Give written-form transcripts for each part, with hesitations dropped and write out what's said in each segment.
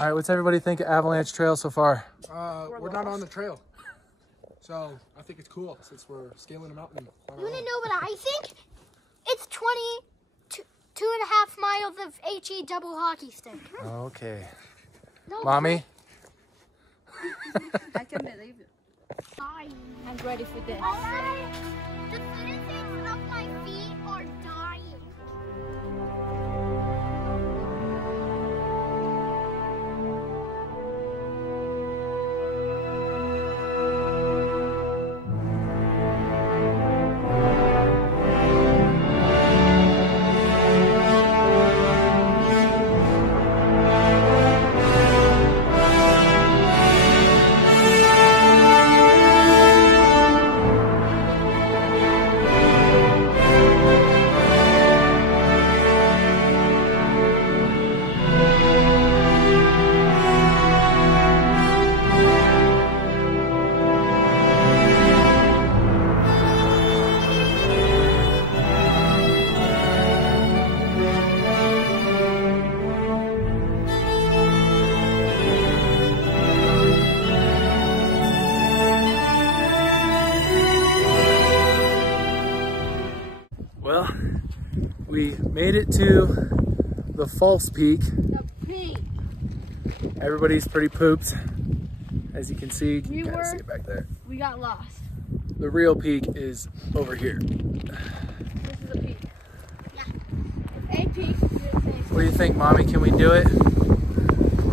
All right, what's everybody think of Avalanche Trail so far? We're not on the trail, so I think it's cool since we're scaling a mountain. You want to know what I think? It's 2.5 miles of HE double hockey stick. Okay. No, Mommy? I can believe it. I'm ready for this. The citizens of my feet are dying. Well, we made it to the false peak. The peak. Everybody's pretty pooped. As you can see, you We can were- see it back there. We got lost. The real peak is over here. This is a peak. Yeah. A peak. What do you think, Mommy? Can we do it?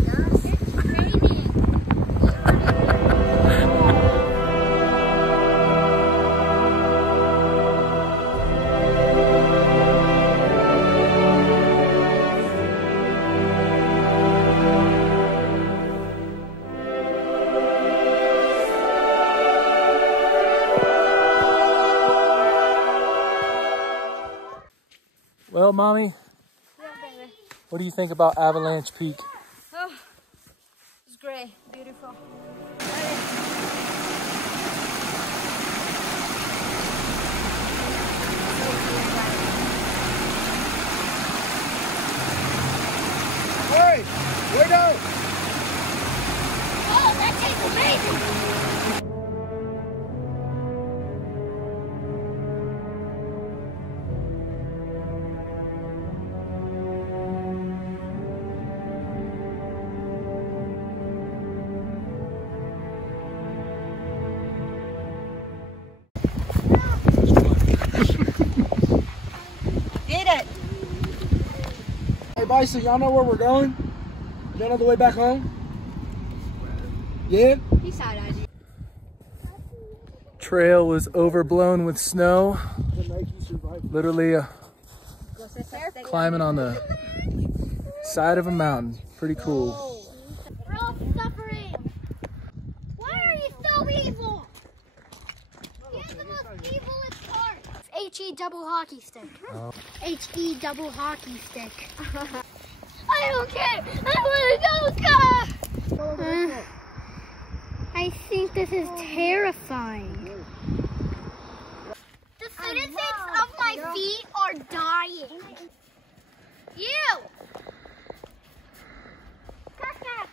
Yes, it's raining. Well, Mommy, what do you think about Avalanche Peak? Oh, it's great. Beautiful. Hey, wait out! Oh, that tastes amazing. Did it. Hey, Bison, y'all know where we're going? Y'all know the way back home? Yeah? He side-eyed you. Trail was overblown with snow. Literally climbing on the side of a mountain. Pretty cool. We're all suffering. Why are you so evil? You're the most evilest part. It's HE double hockey stick. Oh. HE double hockey stick. I don't care. I want to go. I think this is terrifying. The citizens of my feet are dying. You! Caca!